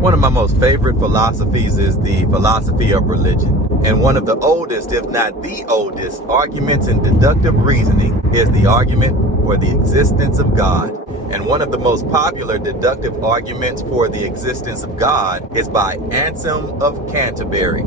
One of my most favorite philosophies is the philosophy of religion. And one of the oldest, if not the oldest, arguments in deductive reasoning is the argument for the existence of God. And one of the most popular deductive arguments for the existence of God is by Anselm of Canterbury.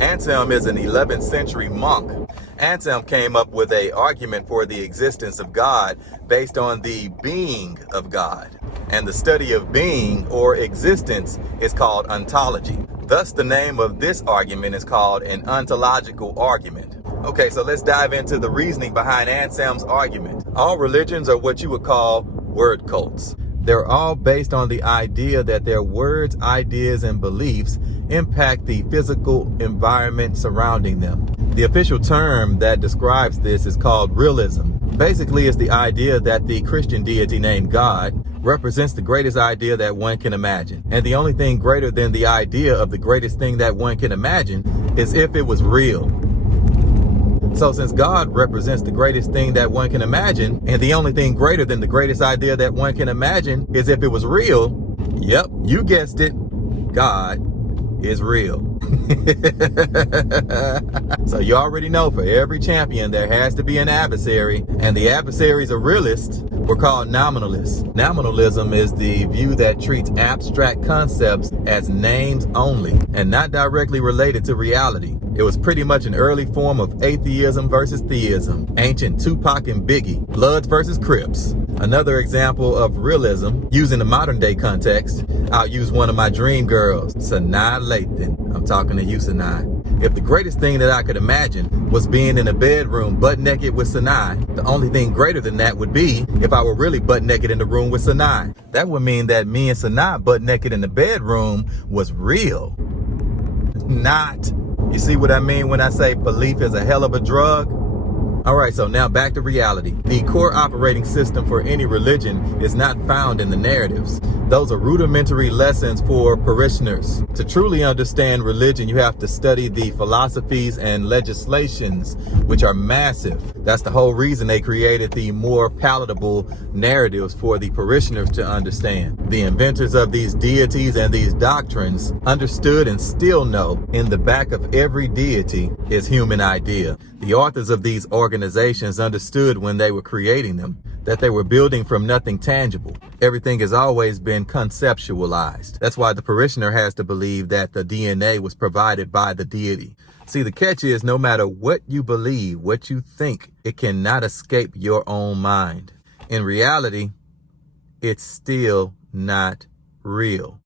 Anselm is an 11th century monk. Anselm came up with an argument for the existence of God based on the being of God. And the study of being or existence is called ontology. Thus, the name of this argument is called an ontological argument. Okay, so let's dive into the reasoning behind Anselm's argument. All religions are what you would call word cults. They're all based on the idea that their words, ideas, and beliefs impact the physical environment surrounding them. The official term that describes this is called realism. Basically, it's the idea that the Christian deity named God represents the greatest idea that one can imagine. And the only thing greater than the idea of the greatest thing that one can imagine is if it was real. So since God represents the greatest thing that one can imagine, and the only thing greater than the greatest idea that one can imagine is if it was real, yep, you guessed it, God is real. So you already know, for every champion there has to be an adversary, and the adversaries of realists were called nominalists. Nominalism is the view that treats abstract concepts as names only and not directly related to reality. It was pretty much an early form of atheism versus theism, ancient Tupac and Biggie, Bloods versus Crips. Another example of realism, using the modern day context, I'll use one of my dream girls, Sanaa Lathan. I'm talking to you, Sanaa. If the greatest thing that I could imagine was being in a bedroom butt naked with Sanaa, the only thing greater than that would be if I were really butt naked in the room with Sanaa. That would mean that me and Sanaa butt naked in the bedroom was real. Not. You see what I mean when I say belief is a hell of a drug? All right, so now back to reality. The core operating system for any religion is not found in the narratives. Those are rudimentary lessons for parishioners. To truly understand religion, you have to study the philosophies and legislations, which are massive. That's the whole reason they created the more palatable narratives for the parishioners to understand. The inventors of these deities and these doctrines understood and still know in the back of every deity is human idea. The authors of these organizations understood when they were creating them that they were building from nothing tangible. Everything has always been conceptualized. That's why the parishioner has to believe that the DNA was provided by the deity. See, the catch is no matter what you believe, what you think, it cannot escape your own mind. In reality, it's still not real.